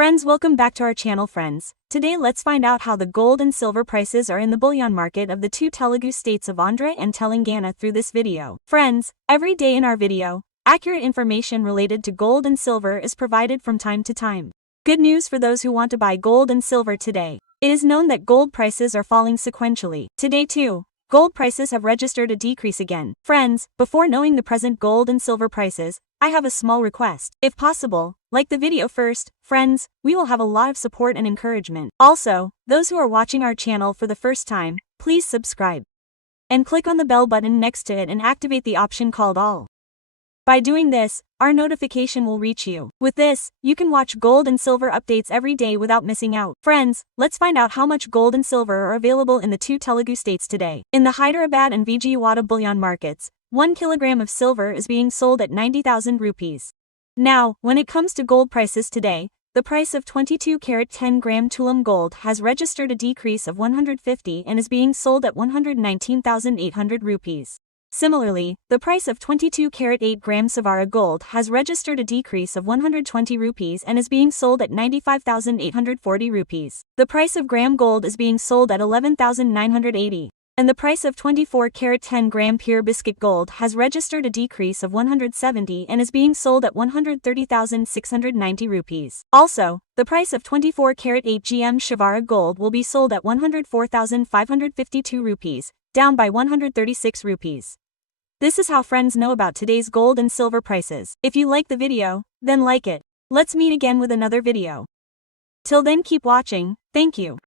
Friends welcome back to our channel friends. Today let's find out how the gold and silver prices are in the bullion market of the two Telugu states of Andhra and Telangana through this video. Friends, every day in our video, accurate information related to gold and silver is provided from time to time. Good news for those who want to buy gold and silver today. It is known that gold prices are falling sequentially. Today too, gold prices have registered a decrease again. Friends, before knowing the present gold and silver prices, I have a small request. If possible, like the video first, friends, we will have a lot of support and encouragement. Also, those who are watching our channel for the first time, please subscribe. And click on the bell button next to it and activate the option called all. By doing this, our notification will reach you. With this, you can watch gold and silver updates every day without missing out. Friends, let's find out how much gold and silver are available in the two Telugu states today. In the Hyderabad and Vijayawada bullion markets, 1 kilogram of silver is being sold at 90,000 rupees. Now, when it comes to gold prices today, the price of 22 carat 10 gram Tulum gold has registered a decrease of 150 and is being sold at 119,800 rupees. Similarly, the price of 22 carat 8 gram Savara gold has registered a decrease of 120 rupees and is being sold at 95,840 rupees. The price of gram gold is being sold at 11,980 and the price of 24 carat 10 gram pure biscuit gold has registered a decrease of 170 and is being sold at 130,690 rupees. Also, the price of 24 carat 8 GM Shivara gold will be sold at 104,552 rupees, down by 136 rupees. This is how friends know about today's gold and silver prices. If you like the video, then like it. Let's meet again with another video. Till then keep watching, thank you.